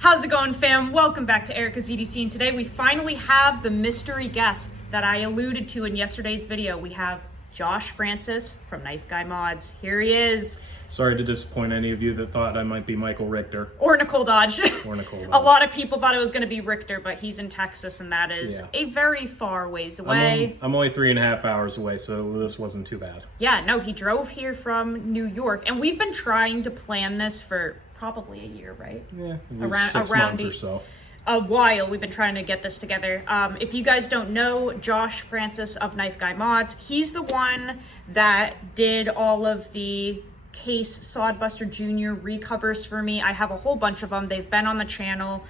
How's it going, fam? Welcome back to Erica's EDC, and today we finally have the mystery guest that I alluded to in yesterday's video. We have Josh Francis from KnifeGuy Mods. Here he is. Sorry to disappoint any of you that thought I might be Michael Richter. Or Nicole Dodge. Or Nicole Dodge. A lot of people thought it was going to be Richter, but he's in Texas, and that is a very far ways away. I'm only 3.5 hours away, so this wasn't too bad. Yeah, no, he drove here from New York, and we've been trying to plan this for probably a year, right? Yeah, around 6 months or so. A while we've been trying to get this together. If you guys don't know, Josh Francis of KnifeGuy Mods, he's the one that did all of the case Sodbuster Jr. recovers for me. I have a whole bunch of them. They've been on the channel.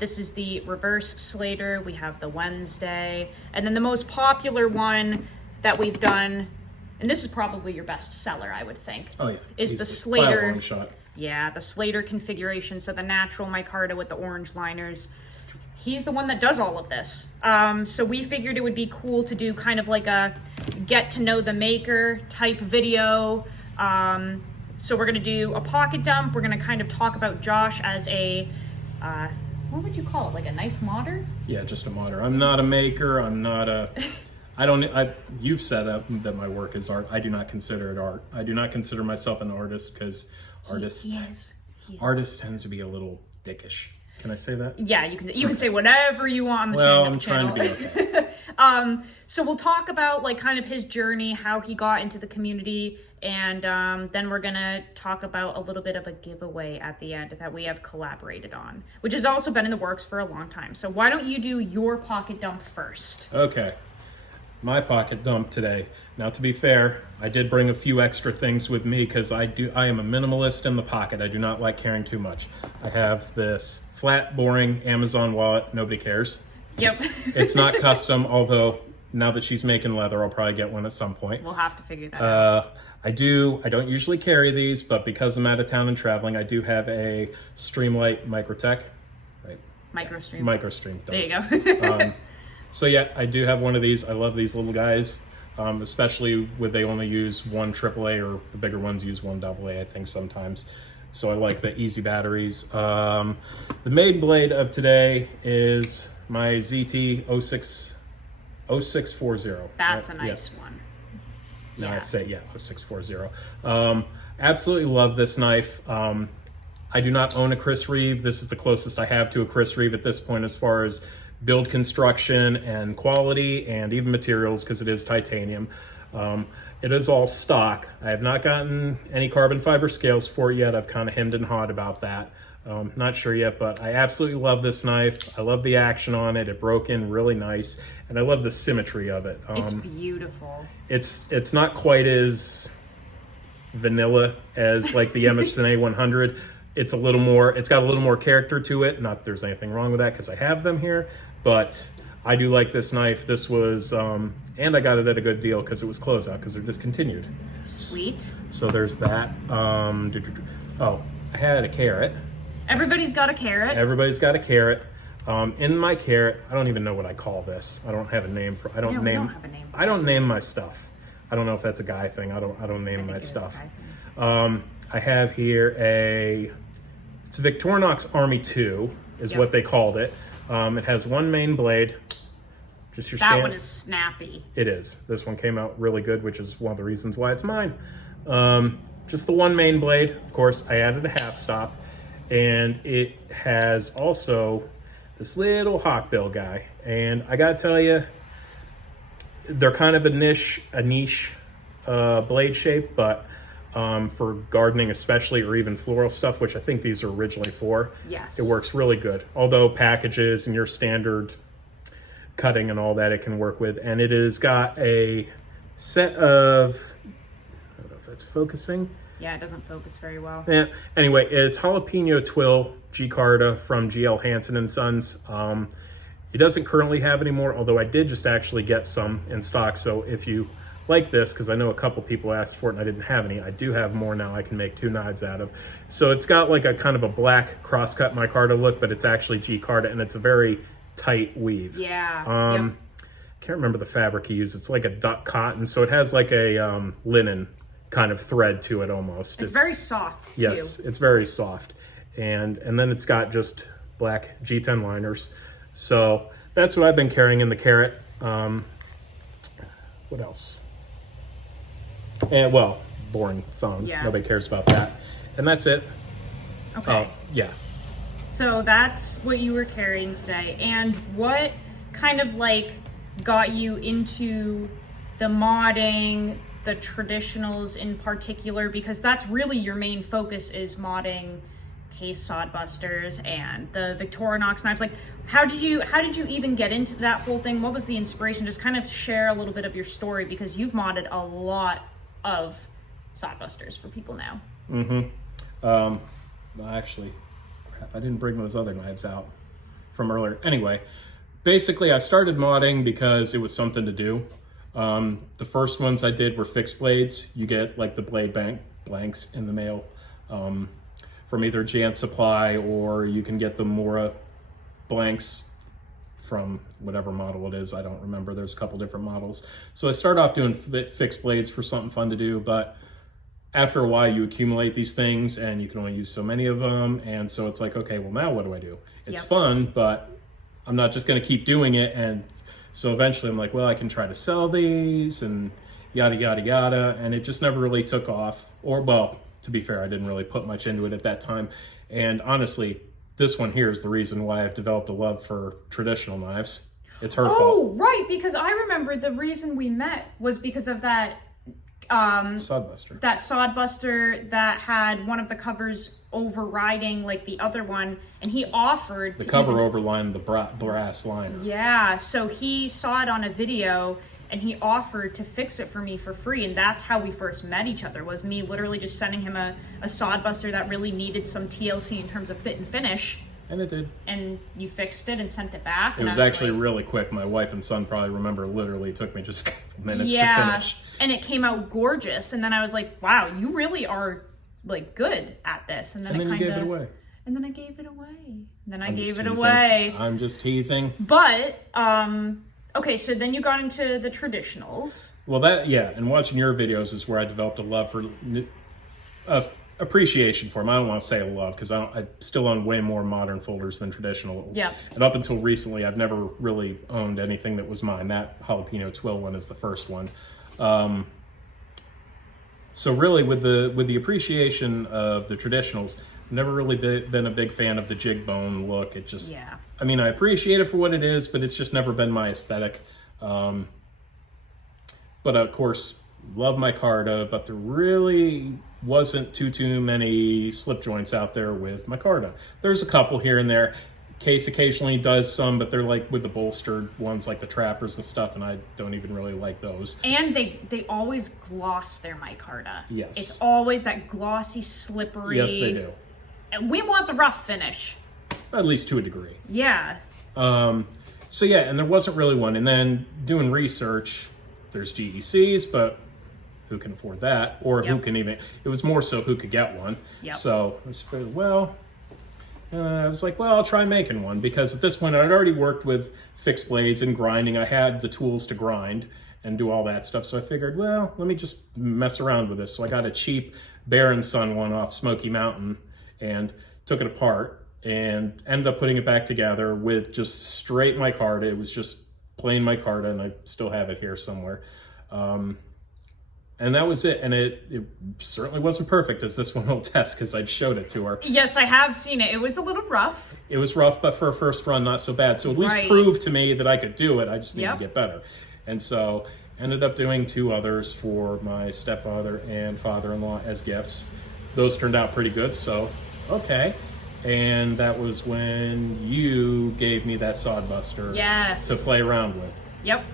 This is the reverse Slater. We have the Wednesday. And then the most popular one that we've done, and this is probably your best seller, I would think, is the Slater. Shot. Yeah, the Slater configuration. So the natural micarta with the orange liners. He's the one that does all of this. So we figured it would be cool to do kind of like a get to know the maker type video. So we're going to do a pocket dump. We're going to kind of talk about Josh as a, what would you call it? Like a knife modder? Yeah, just a modder. I'm not a maker. I'm not a, you've said that my work is art. I do not consider it art. I do not consider myself an artist because artist tends to be a little dickish. Can I say that? Yeah, you can say whatever you want on the channel. Well, I'm trying to be okay. So we'll talk about like kind of his journey, how he got into the community, and then we're gonna talk about a little bit of a giveaway at the end that we have collaborated on, which has also been in the works for a long time. So why don't you do your pocket dump first? Okay. My pocket dump today. Now, to be fair, I did bring a few extra things with me because I am a minimalist in the pocket. I do not like carrying too much. I have this flat, boring Amazon wallet. Nobody cares. Yep. It's not custom, although now that she's making leather, I'll probably get one at some point. We'll have to figure that out. I don't usually carry these, but because I'm out of town and traveling, I do have a Streamlight Microtech. Right? Microstream. Microstream. There you go. So yeah, I do have one of these. I love these little guys, especially when they only use one AAA or the bigger ones use one AA, I think sometimes. So I like the easy batteries. The main blade of today is my ZT 0640. That's a nice one. No, I'd say, 0640. Absolutely love this knife. I do not own a Chris Reeve. This is the closest I have to a Chris Reeve at this point as far as build construction and quality and even materials, because it is titanium. It is all stock. I have not gotten any carbon fiber scales for it yet. I've kind of hemmed and hawed about that. Not sure yet, but I absolutely love this knife. I love the action on it. It broke in really nice, and I love the symmetry of it. It's beautiful. It's not quite as vanilla as like the MSNA 100. It's got a little more character to it. Not that there's anything wrong with that because I have them here, but I do like this knife. This was, and I got it at a good deal because it was closeout because they're discontinued. Sweet. So there's that. Oh, I had a carrot. Everybody's got a carrot. Everybody's got a carrot. In my carrot, I don't even know what I call this. I don't have a name for. We don't have a name for I don't name my stuff. I don't know if that's a guy thing. I don't name my stuff. I have here it's Victorinox Army 2 is what they called it. It has one main blade. Just your that one is snappy. It is. This one came out really good, which is one of the reasons why it's mine. Just the one main blade. Of course, I added a half stop, and it has also this little hawkbill guy. And I gotta tell you, they're kind of a niche blade shape, but for gardening especially, or even floral stuff, which I think these are originally for. Yes. It works really good. Although packages and your standard cutting and all that it can work with. And it has got a set of, I don't know if that's focusing. Yeah, it doesn't focus very well. Yeah. Anyway, it's jalapeno twill G-Carta from GL Hansen & Sons. It doesn't currently have any more, although I did just actually get some in stock. So if you like this, because I know a couple people asked for it and I didn't have any, I do have more now I can make 2 knives out of. So it's got like a kind of a black crosscut micarta look, but it's actually G-Carta, and it's a very tight weave. Yeah. Can't remember the fabric he used. It's like a duck cotton, so it has like a linen kind of thread to it almost. It's very soft too. Yes, it's very soft. And then it's got just black G10 liners. So that's what I've been carrying in the Carrot. What else? And well, boring phone. Yeah. Nobody cares about that. And that's it. Okay. Yeah. So that's what you were carrying today. And what kind of like got you into the modding, the traditionals in particular? Because that's really your main focus, is modding case Sodbusters and the Victorinox knives. Like, how did you even get into that whole thing? What was the inspiration? Just kind of share a little bit of your story, because you've modded a lot of Sodbusters for people now. Well, actually, crap, I didn't bring those other knives out from earlier. Anyway, basically I started modding because it was something to do. The first ones I did were fixed blades. You get like the blade blanks in the mail from either Jant Supply, or you can get the Mora blanks from whatever model it is. I don't remember. There's a couple different models. So I started off doing fixed blades for something fun to do, but after a while you accumulate these things and you can only use so many of them. And so it's like, okay, well now what do I do? It's fun, but I'm not just going to keep doing it. And so eventually I'm like, well, I can try to sell these and yada, yada, yada. And it just never really took off. Or, well, to be fair, I didn't really put much into it at that time. And honestly, this one here is the reason why I've developed a love for traditional knives. It's her fault. Oh, right, because I remember the reason we met was because of that Sodbuster. That Sodbuster that had one of the covers overriding like the other one, and he offered the cover overlined the brass liner. Yeah, so he saw it on a video and he offered to fix it for me for free, and that's how we first met each other, was me literally just sending him a Sodbuster that really needed some TLC in terms of fit and finish. And it did. And you fixed it and sent it back. It was actually like, really quick. My wife and son probably remember, literally it took me just a couple minutes to finish. And it came out gorgeous. And then I was like, wow, you really are like good at this. And then you gave it away. And then I gave it away. And then I gave it teasing. away. I'm just teasing. But, okay, so then you got into the traditionals. Well, and watching your videos is where I developed a love for appreciation for them. I don't want to say a love, because I still own way more modern folders than traditionals. Yeah. And up until recently, I've never really owned anything that was mine. That jalapeno twill one is the first one. So really, with the appreciation of the traditionals, I've never really been a big fan of the jig bone look. It just, I mean, I appreciate it for what it is, but it's just never been my aesthetic. But of course, love my Micarta, but there really wasn't too many slip joints out there with Micarta. There's a couple here and there. Case occasionally does some, but they're like with the bolstered ones, like the trappers and stuff, and I don't even really like those. And they always gloss their Micarta. Yes. It's always that glossy, slippery. Yes, they do. And we want the rough finish. At least to a degree. Yeah. So yeah, and there wasn't really one. And then doing research, there's GECs, but who can afford that? Or who can even, it was more so who could get one. So I was like, well, I'll try making one, because at this point I'd already worked with fixed blades and grinding. I had the tools to grind and do all that stuff. So I figured, well, let me just mess around with this. So I got a cheap Bear & Son one off Smoky Mountain and took it apart and ended up putting it back together with just straight Micarta. It was just plain Micarta, and I still have it here somewhere. And that was it. And it certainly wasn't perfect, as this one will test, because I showed it to her. Yes, I have seen it. It was a little rough. It was rough, but for a first run, not so bad. So at least proved to me that I could do it. I just needed to get better. And so ended up doing 2 others for my stepfather and father-in-law as gifts. Those turned out pretty good, so okay. And that was when you gave me that Sodbuster to play around with. Yep.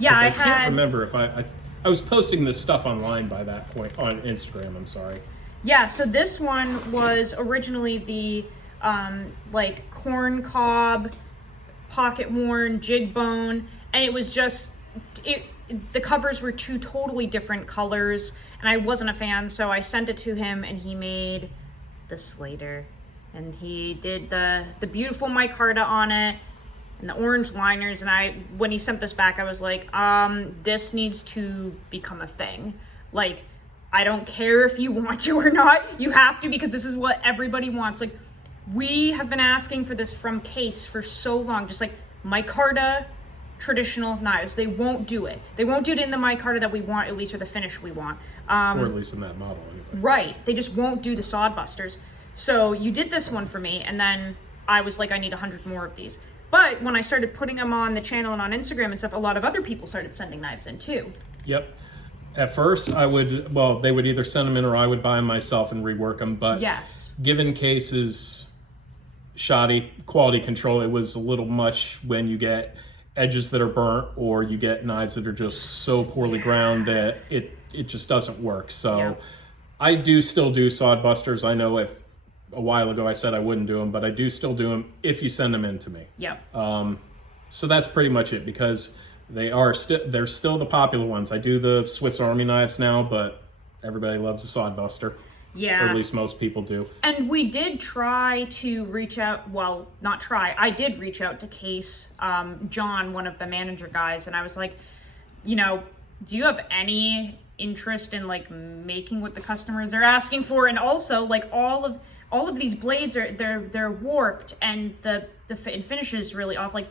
Yeah, I can't remember if I was posting this stuff online by that point, on Instagram, I'm sorry. Yeah, so this one was originally the like corn cob, pocket worn, jig bone, and it was just, the covers were 2 totally different colors, and I wasn't a fan, so I sent it to him, and he made the Slater, and he did the beautiful Micarta on it, and the orange liners. And when he sent this back, I was like, this needs to become a thing. Like, I don't care if you want to or not, you have to, because this is what everybody wants. Like, We have been asking for this from Case for so long, just like micarta traditional knives. They won't do it. They won't do it in the micarta that we want, at least, or the finish we want. Or at least in that model, anyway. Right. They just won't do the Sodbusters. So you did this one for me, and then I was like, I need 100 more of these. But when I started putting them on the channel and on Instagram and stuff, a lot of other people started sending knives in too. Yep. At first, they would either send them in or I would buy them myself and rework them. But yes, given Case's shoddy quality control, it was a little much when you get edges that are burnt or you get knives that are just so poorly ground that it just doesn't work. So I do still do Sodbusters. I know a while ago I said I wouldn't do them, but I do still do them if you send them in to me. Yep. So that's pretty much it, because they're still the popular ones. I do the Swiss Army knives now, but everybody loves the Sodbuster. Yeah. Or at least most people do. And we did try to reach out, well, not try, I did reach out to Case, John, one of the manager guys, and I was like, you know, do you have any interest in like making what the customers are asking for? And also, like, all of these blades are they're warped, and the finish is really off. Like,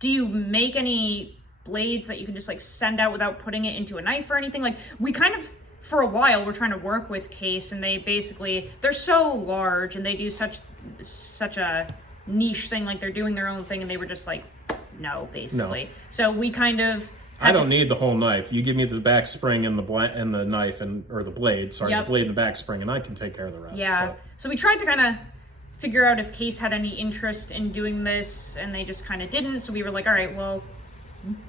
do you make any blades that you can just like send out without putting it into a knife or anything? Like, we kind of, for a while, we're trying to work with Case, and they're so large and they do such a niche thing. Like, they're doing their own thing, and they were just like, no, basically. No. So we kind of, I don't need the whole knife. You give me the back spring and the knife or the blade. Sorry, the blade and the back spring, and I can take care of the rest. Yeah. But. So we tried to kind of figure out if Case had any interest in doing this, and they just kind of didn't. So we were like, all right, well,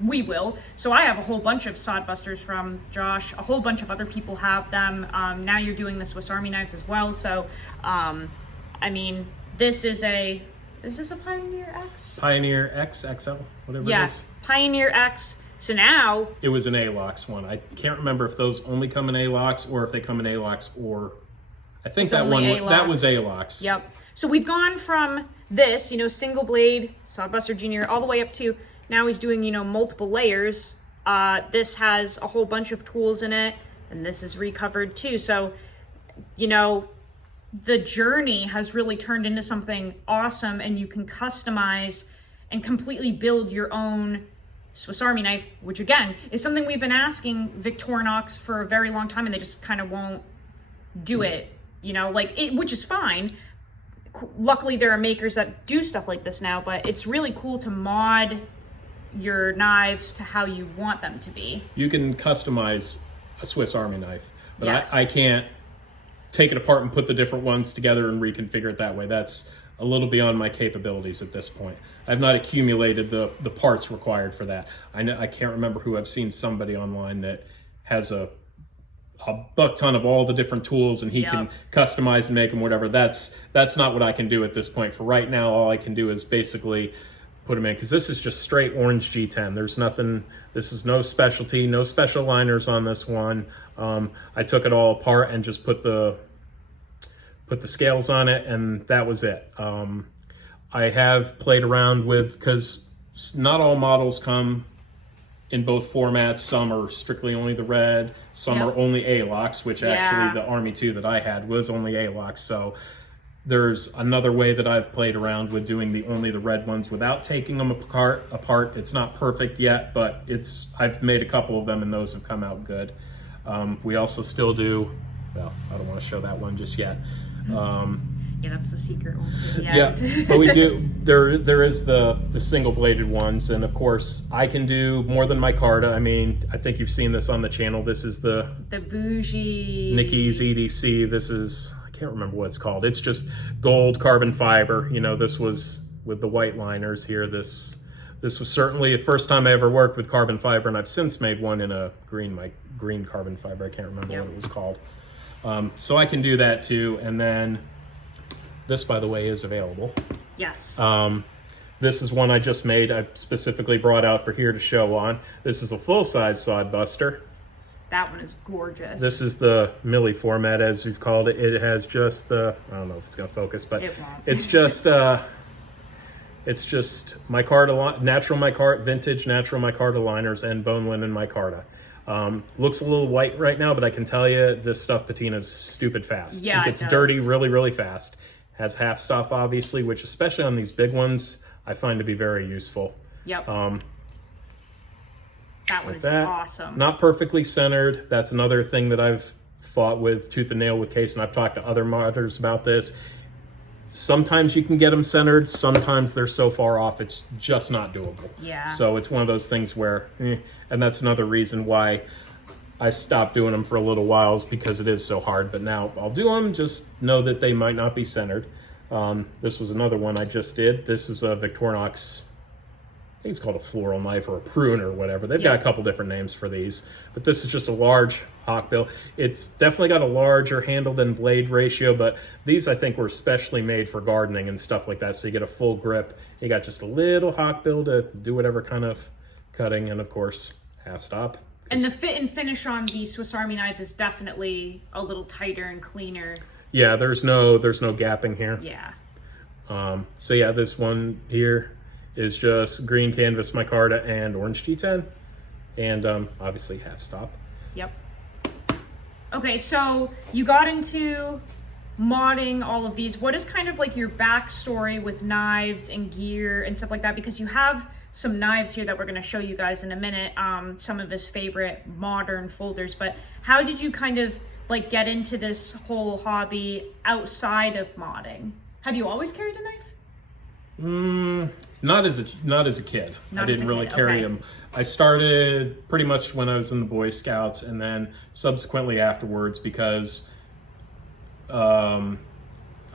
we will. So I have a whole bunch of Sodbusters from Josh. A whole bunch of other people have them. Now you're doing the Swiss Army knives as well. So, I mean, is this a Pioneer X? Pioneer X, XL, whatever it is. Pioneer X. So now... It was an A-LOX one. I can't remember if those only come in A-LOX or if they come in A-LOX or... I think that was A-LOX. Yep. So we've gone from this, single blade, Sodbuster Junior, all the way up to now he's doing, multiple layers. This has a whole bunch of tools in it, and this is recovered too. So, the journey has really turned into something awesome, and you can customize and completely build your own Swiss Army knife, which again is something we've been asking Victorinox for a very long time, and they just kind of won't do it, which is fine. Luckily, there are makers that do stuff like this now, but it's really cool to mod your knives to how you want them to be. You can customize a Swiss Army knife, but yes. I can't take it apart and put the different ones together and reconfigure it that way. That's a little beyond my capabilities at this point. I've not accumulated the parts required for that. I can't remember who I've seen somebody online that has a buck ton of all the different tools, and he can customize and make them whatever. That's not what I can do at this point. For right now, all I can do is basically put them in, because this is just straight orange G10. There's nothing, this is no specialty, no special liners on this one. I took it all apart and just put the scales on it, and that was it. I have played around with, because not all models come in both formats. Some are strictly only the red, some are only A-LOX, which actually the Army 2 that I had was only A-LOX. So there's another way that I've played around with doing only the red ones without taking them apart. It's not perfect yet, but I've made a couple of them, and those have come out good. We also still do, well, I don't want to show that one just yet. Yeah, that's the secret one. Yeah, but we do. There is the single bladed ones, and of course I can do more than micarta. I mean, I think you've seen this on the channel. This is the bougie Nicky's EDC. This is, I can't remember what it's called. It's just gold carbon fiber. This was with the white liners here. This was certainly the first time I ever worked with carbon fiber, and I've since made one in a green carbon fiber. I can't remember what it was called. So I can do that too, and then. This, by the way, is available. Yes. This is one I just made. I specifically brought out for here to show on. This is a full-size Sodbuster. That one is gorgeous. This is the milli format, as we've called it. It has just the, I don't know if it's going to focus, but it won't. It's just micarta, vintage natural micarta liners and bone linen micarta. Looks a little white right now, but I can tell you this stuff patina's stupid fast. Yeah, it gets does. dirty really, really fast. Has half stop, obviously, which especially on these big ones, I find to be very useful. Yep. That one is That, awesome. Not perfectly centered. That's another thing that I've fought with tooth and nail with case, and I've talked to other modders about this. Sometimes you can get them centered. Sometimes they're so far off, it's just not doable. Yeah. So it's one of those things where, and that's another reason why I stopped doing them for a little while, is because it is so hard. But now I'll do them, just know that they might not be centered. This was another one I just did. This is a Victorinox, I think it's called a floral knife or a prune or whatever. They've got a couple different names for these, but this is just a large hawkbill. It's definitely got a larger handle than blade ratio, but these I think were specially made for gardening and stuff like that. So you get a full grip. You got just a little hawkbill to do whatever kind of cutting, and of course, half stop. And the fit and finish on the Swiss Army knives is definitely a little tighter and cleaner. Yeah, there's no gapping here. Yeah. So yeah, this one here is just green canvas micarta and orange G10, and obviously half stop. Yep. Okay, so you got into modding all of these. What is kind of like your backstory with knives and gear and stuff like that? Because you have some knives here that we're going to show you guys in a minute, some of his favorite modern folders, but how did you kind of like get into this whole hobby outside of modding? Have you always carried a knife? Not as a kid. I didn't really carry them. I started pretty much when I was in the Boy Scouts, and then subsequently afterwards, because I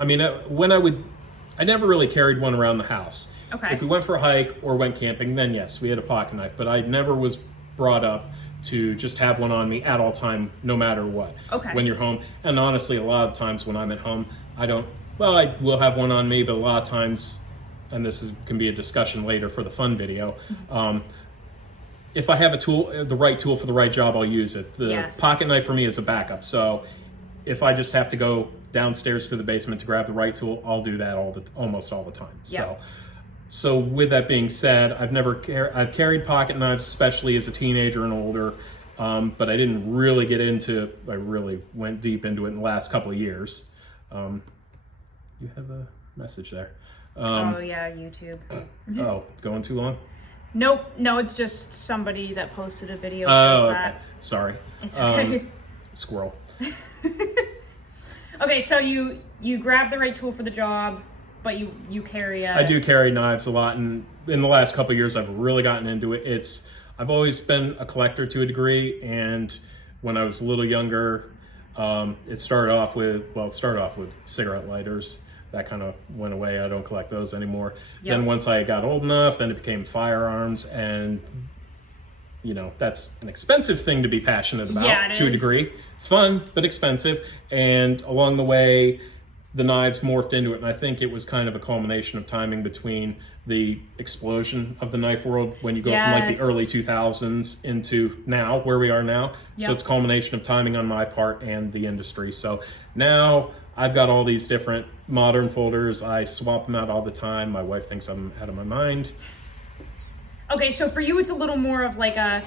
never really carried one around the house. Okay. If we went for a hike or went camping, then yes, we had a pocket knife, but I never was brought up to just have one on me at all time, no matter what. Okay. When you're home, and honestly, a lot of times when I'm at home, I will have one on me, but a lot of times, and can be a discussion later for the fun video, if I have the right tool for the right job, I'll use it. The pocket knife for me is a backup. So if I just have to go downstairs to the basement to grab the right tool, I'll do that almost all the time. Yep. So with that being said, I've carried pocket knives, especially as a teenager and older, but I didn't really I really went deep into it in the last couple of years. You have a message there. Oh yeah, YouTube. Oh, going too long? Nope, no, it's just somebody that posted a video. Okay. Sorry. It's okay. Squirrel. Okay, so you grab the right tool for the job, but you carry I do carry knives a lot, and in the last couple of years, I've really gotten into it. I've always been a collector to a degree, and when I was a little younger, it started off with cigarette lighters. That kind of went away. I don't collect those anymore. Yep. Then once I got old enough, then it became firearms, and that's an expensive thing to be passionate about to a degree. Fun, but expensive. And along the way, the knives morphed into it, and I think it was kind of a culmination of timing between the explosion of the knife world when you go from like the early 2000s into now, where we are now. Yep. So it's a culmination of timing on my part and the industry. So now I've got all these different modern folders. I swap them out all the time. My wife thinks I'm out of my mind. Okay, so for you, it's a little more of like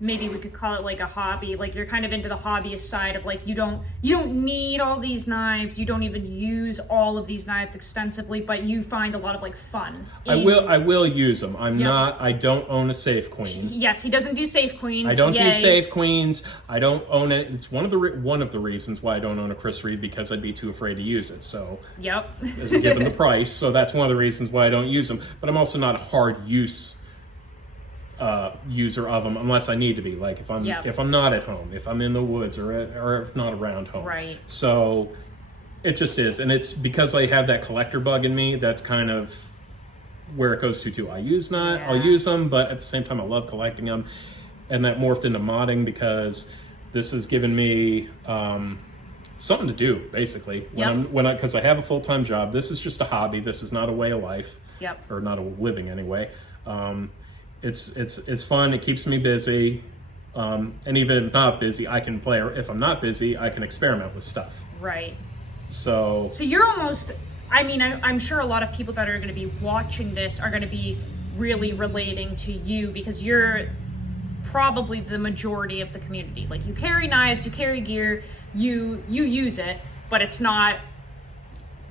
maybe we could call it like a hobby. Like you're kind of into the hobbyist side of like you don't need all these knives. You don't even use all of these knives extensively, but you find a lot of like fun. I will use them. I don't own a Safe Queen. Yes, he doesn't do Safe Queens. I don't do Safe Queens. I don't own it. It's one of the reasons why I don't own a Chris Reeve, because I'd be too afraid to use it. So as a given the price, so that's one of the reasons why I don't use them. But I'm also not a hard user of them unless I need to be, like if I'm not at home, if I'm in the woods, or if not around home. Right. So it just is, and it's because I have that collector bug in me. That's kind of where it goes to too. I'll use them, but at the same time I love collecting them, and that morphed into modding because this has given me something to do basically because I have a full-time job. This is just a hobby. This is not a way of life. Or not a living anyway. It's fun. It keeps me busy, and even if not busy, I can play. Or if I'm not busy, I can experiment with stuff. Right. So you're almost. I mean, I'm sure a lot of people that are going to be watching this are going to be really relating to you because you're probably the majority of the community. Like, you carry knives, you carry gear, you use it, but it's not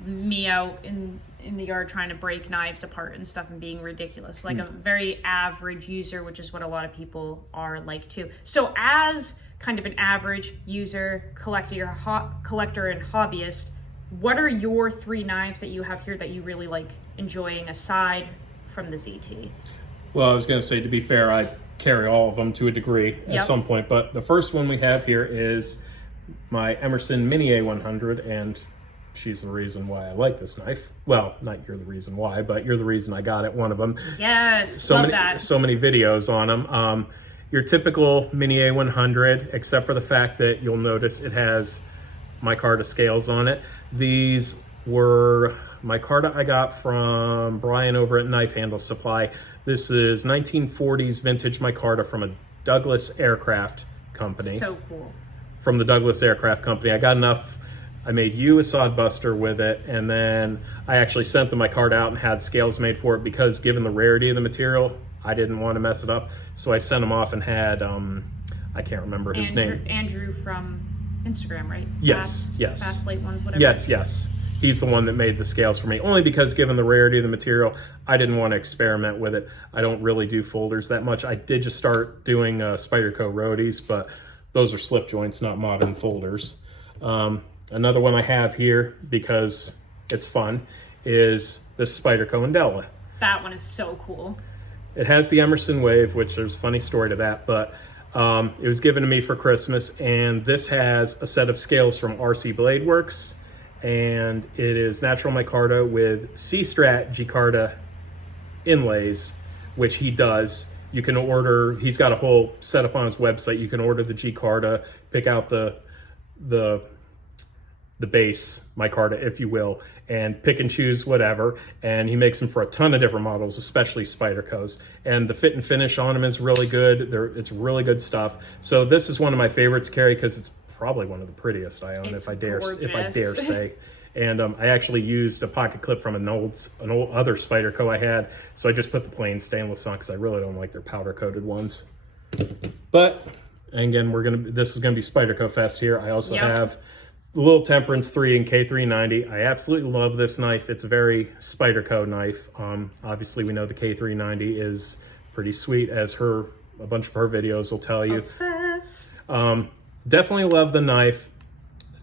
me out in the yard trying to break knives apart and stuff and being ridiculous. Like a very average user, which is what a lot of people are like too. So as kind of an average user, collector and hobbyist, what are your 3 knives that you have here that you really like enjoying aside from the ZT? Well, I was going to say, to be fair, I carry all of them to a degree at some point, but the first one we have here is my Emerson Mini A100, and she's the reason why I like this knife. Well, not you're the reason why, but you're the reason I got it, one of them. Yes, so love many, that. So many videos on them. Your typical Mini A100, except for the fact that you'll notice it has micarta scales on it. These were micarta I got from Brian over at Knife Handle Supply. This is 1940s vintage micarta from a Douglas Aircraft Company. So cool. From the Douglas Aircraft Company. I got enough. I made you a Sodbuster with it, and then I actually sent the micarta out and had scales made for it because, given the rarity of the material, I didn't want to mess it up. So I sent them off and had, I can't remember his name. Andrew from Instagram, right? Yes. Fast Late Ones, whatever. Yes. He's the one that made the scales for me, only because, given the rarity of the material, I didn't want to experiment with it. I don't really do folders that much. I did just start doing Spyderco roadies, but those are slip joints, not modern folders. Another one I have here, because it's fun, is this Spyderco Indela. That one is so cool. It has the Emerson Wave, which there's a funny story to that, but it was given to me for Christmas, and this has a set of scales from RC Blade Works, and it is natural micarta with C-Strat G-Carta inlays, which he does. You can order, he's got a whole setup on his website. You can order the G-Carta, pick out the base micarta, if you will, and pick and choose whatever. And he makes them for a ton of different models, especially Spyderco's. And the fit and finish on them is really good. It's really good stuff. So this is one of my favorites to carry because it's probably one of the prettiest I own, if I dare say. And I actually used a pocket clip from an old other Spyderco I had. So I just put the plain stainless on because I really don't like their powder coated ones. But again, this is gonna be Spyderco Fest here. I also have the Little Temperance 3 and K390. I absolutely love this knife. It's a very Spyderco knife. Obviously, we know the K390 is pretty sweet, as a bunch of her videos will tell you. Obsessed. Definitely love the knife.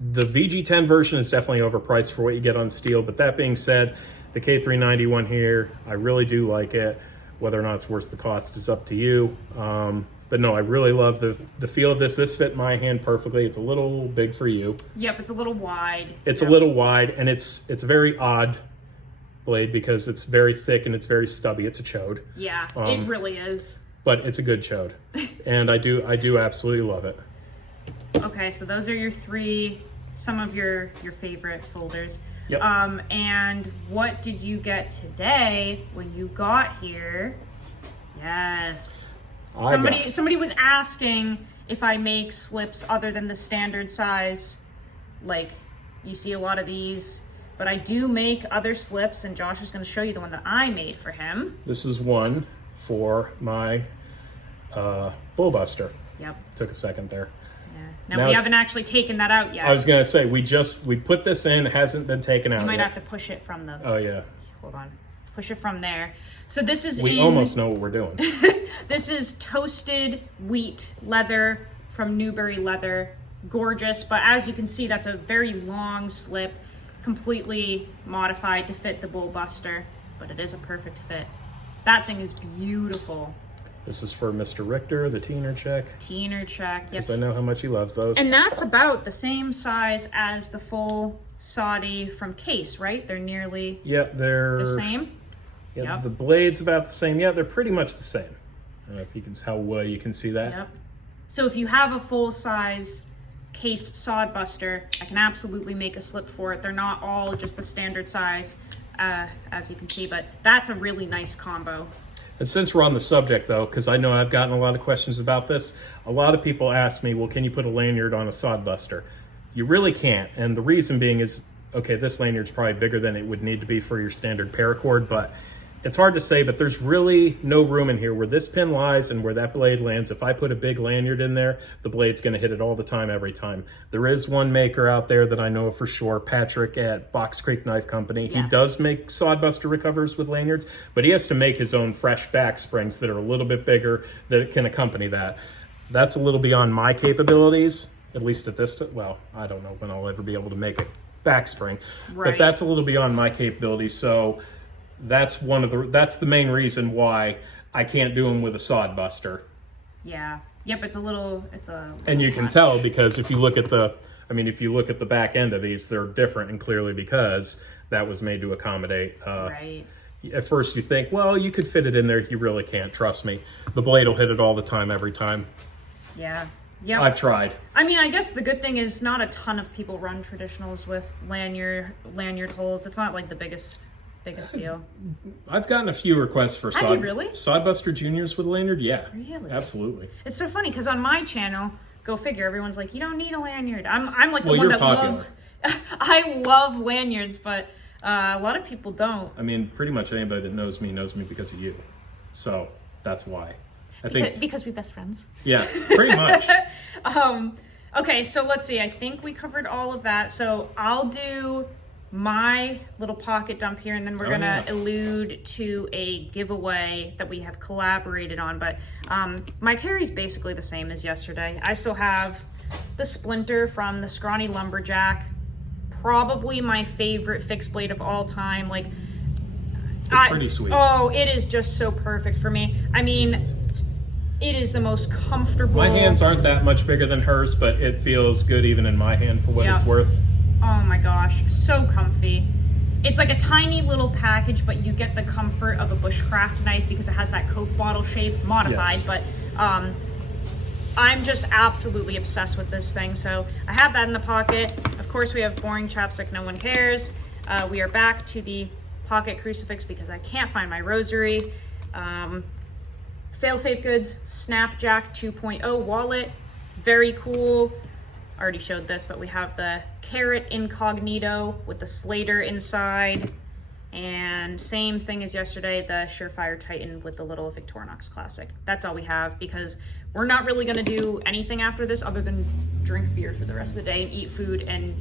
The VG10 version is definitely overpriced for what you get on steel, but that being said, the K390 one here, I really do like it. Whether or not it's worth the cost is up to you. But no, I really love the feel of this. This fit my hand perfectly. It's a little big for you. Yep, it's a little wide. It's a little wide, and it's a very odd blade because it's very thick and it's very stubby. It's a chode. Yeah, it really is. But it's a good chode, and I do absolutely love it. Okay, so those are your 3, some of your favorite folders. Yep. And what did you get today when you got here? Yes. Somebody was asking if I make slips other than the standard size. Like, you see a lot of these, but I do make other slips, and Josh is going to show you the one that I made for him. This is one for my Bullbuster. Yep. Took a second there. Yeah. Now we haven't actually taken that out yet. I was going to say, we put this in, it hasn't been taken out You might yet. have to push it from the... Oh, yeah. Hold on. Push it from there. So this is We almost know what we're doing. This is toasted wheat leather from Newbury Leather. Gorgeous, but as you can see, that's a very long slip, completely modified to fit the Bullbuster, but it is a perfect fit. That thing is beautiful. This is for Mr. Richter, the Teener check. Teener check, yep. Because I know how much he loves those. And that's about the same size as the full Soddy from Case, right? They're nearly they're the same. Yeah, Yep. The blade's about the same. Yeah, they're pretty much the same. I don't know if you can how well you can see that. Yep. So if you have a full size Case Sodbuster, I can absolutely make a slip for it. They're not all just the standard size, as you can see, but that's a really nice combo. And since we're on the subject, though, because I know I've gotten a lot of questions about this, a lot of people ask me, well, can you put a lanyard on a Sodbuster? You really can't, and the reason being is, okay, this lanyard's probably bigger than it would need to be for your standard paracord, but it's hard to say, but there's really no room in here where this pin lies and where that blade lands. If I put a big lanyard in there, the blade's going to hit it all the time, every time. There is one maker out there that I know for sure, Patrick at Box Creek Knife Company. Yes. He does make Sodbuster recovers with lanyards, but he has to make his own fresh back springs that are a little bit bigger that can accompany that. That's a little beyond my capabilities, at least at this, well, I don't know when I'll ever be able to make a back spring, Right. but that's a little beyond my capabilities. So that's the main reason why I can't do them with a Sodbuster. Yeah. Yep. It's a And you can much. tell because if you look at the back end of these, they're different, and clearly because that was made to accommodate. Right. At first you think, well, you could fit it in there. You really can't. Trust me. The blade will hit it all the time, every time. Yeah. Yep. I've tried. I mean, I guess the good thing is not a ton of people run traditionals with lanyard holes. It's not like the biggest deal. I've gotten a few requests for Have you really? Sodbuster Juniors with a lanyard. Yeah, Really? absolutely. It's so funny because on my channel, go figure, everyone's like, you don't need a lanyard. I'm like the Well, one you're that popular. loves. I love lanyards, but a lot of people don't. I mean, pretty much anybody that knows me because of you. So that's why. I think, Because we're best friends. yeah, pretty much. Okay, so let's see. I think we covered all of that. So I'll do my little pocket dump here, and then we're gonna allude to a giveaway that we have collaborated on. But my carry's basically the same as yesterday. I still have the splinter from the Scrawny Lumberjack, probably my favorite fixed blade of all time. Like, It's pretty sweet. Oh, it is just so perfect for me. I mean, it is the most comfortable. My hands aren't that much bigger than hers, but it feels good even in my hand for what Yeah. it's worth. Oh my gosh, so comfy. It's like a tiny little package, but you get the comfort of a bushcraft knife because it has that Coke bottle shape, modified. Yes. But I'm just absolutely obsessed with this thing. So I have that in the pocket. Of course, we have boring chapstick, no one cares. We are back to the pocket crucifix because I can't find my rosary. Failsafe Goods Snapjack 2.0 wallet, very cool. Already showed this, but we have the Carrot Incognito with the Slater inside, and same thing as yesterday, the Surefire Titan with the little Victorinox Classic. That's all we have because we're not really going to do anything after this other than drink beer for the rest of the day and eat food, and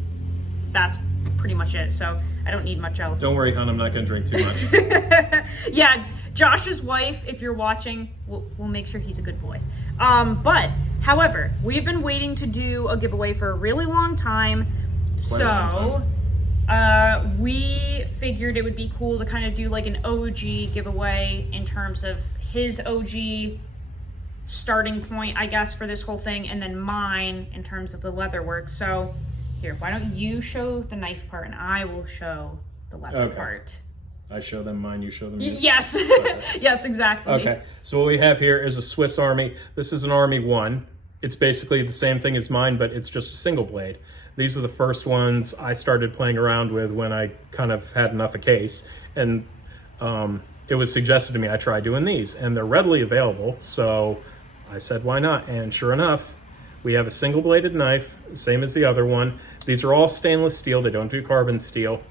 that's pretty much it. So I don't need much else. Don't worry, hon, I'm not going to drink too much. Yeah, Josh's wife, if you're watching, we'll make sure he's a good boy. But, however, we've been waiting to do a giveaway for a really long time. Quite a long time. We figured it would be cool to kind of do like an OG giveaway in terms of his OG starting point, I guess, for this whole thing, and then mine in terms of the leather work. So, here, why don't you show the knife part and I will show the leather part. I show them mine, you show them yours. Yes, yes, exactly. Okay, so what we have here is a Swiss Army. This is an Army 1. It's basically the same thing as mine, but it's just a single blade. These are the first ones I started playing around with when I kind of had enough a case. And it was suggested to me I try doing these, and they're readily available. So I said, why not? And sure enough, we have a single bladed knife, same as the other one. These are all stainless steel. They don't do carbon steel.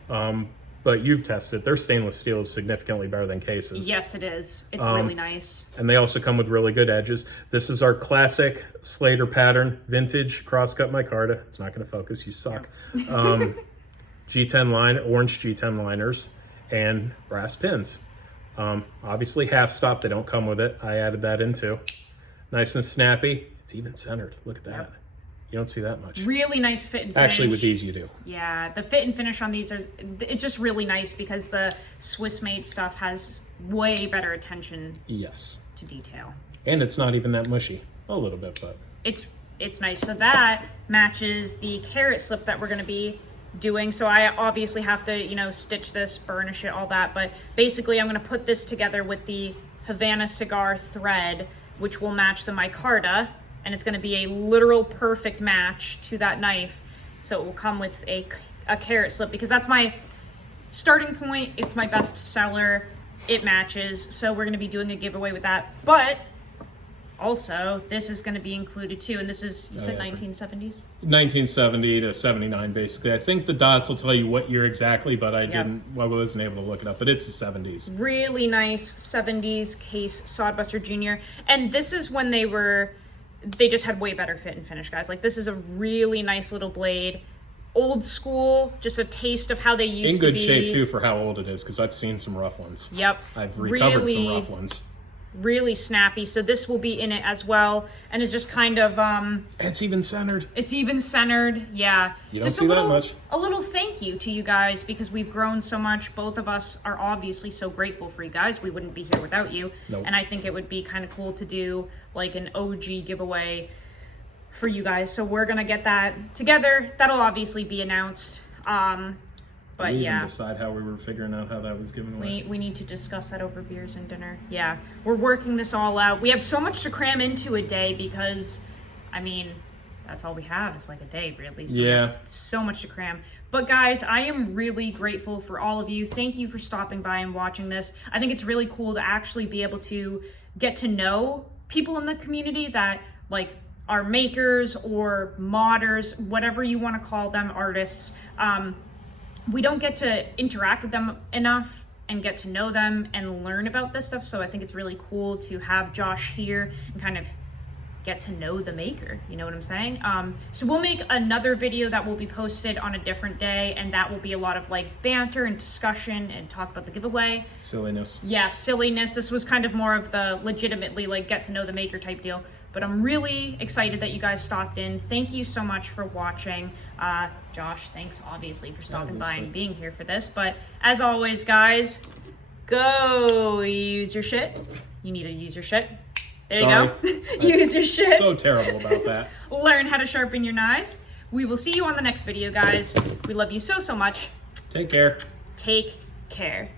But you've tested. Their stainless steel is significantly better than cases. Yes, it is. It's really nice. And they also come with really good edges. This is our classic Slater pattern, vintage crosscut micarta. It's not going to focus. You suck. G10 line, orange G10 liners, and brass pins. Obviously half stop. They don't come with it. I added that in too. Nice and snappy. It's even centered. Look at that. Yep. You don't see that much. Really nice fit and finish. Actually, with these you do. Yeah, the fit and finish on these it's just really nice because the Swiss made stuff has way better attention Yes. to detail. And it's not even that mushy. A little bit, but It's nice. So that matches the carrot slip that we're going to be doing. So I obviously have to, stitch this, burnish it, all that. But basically I'm going to put this together with the Havana cigar thread, which will match the micarta. And it's going to be a literal perfect match to that knife. So it will come with a carrot slip because that's my starting point. It's my best seller. It matches. So we're going to be doing a giveaway with that. But also, this is going to be included too, and this is, you said 1970s? 1970 to 79, basically. I think the dots will tell you what year exactly, but I wasn't able to look it up, but it's the 70s. Really nice 70s case Sodbuster Jr. And this is when they just had way better fit and finish, guys. Like, this is a really nice little blade. Old school, just a taste of how they used to be. In good shape, too, for how old it is, because I've seen some rough ones. Yep. I've recovered some rough ones. Really snappy, so this will be in it as well, and it's just kind of it's even centered. It's even centered, yeah. You don't see that much. A little thank you to you guys, because we've grown so much. Both of us are obviously so grateful for you guys. We wouldn't be here without you. Nope. And I think it would be kind of cool to do like an OG giveaway for you guys. So we're gonna get that together. That'll obviously be announced. But we yeah, didn't decide how we were figuring out how that was given away. we need to discuss that over beers and dinner. Yeah, we're working this all out. We have so much to cram into a day because, I mean, that's all we have is like a day, really. So yeah. So much to cram. But guys, I am really grateful for all of you. Thank you for stopping by and watching this. I think it's really cool to actually be able to get to know people in the community that like are makers or modders, whatever you want to call them, artists. We don't get to interact with them enough and get to know them and learn about this stuff. So I think it's really cool to have Josh here and kind of get to know the maker. You know what I'm saying? So we'll make another video that will be posted on a different day, and that will be a lot of like banter and discussion and talk about the giveaway. Silliness. Yeah, silliness. This was kind of more of the legitimately like get to know the maker type deal. But I'm really excited that you guys stopped in. Thank you so much for watching. Josh, thanks obviously for stopping by and being here for this. But as always, guys, go use your shit. You need to use your shit. There you go. Use your shit. So terrible about that. Learn how to sharpen your knives. We will see you on the next video, guys. We love you so, so much. Take care. Take care.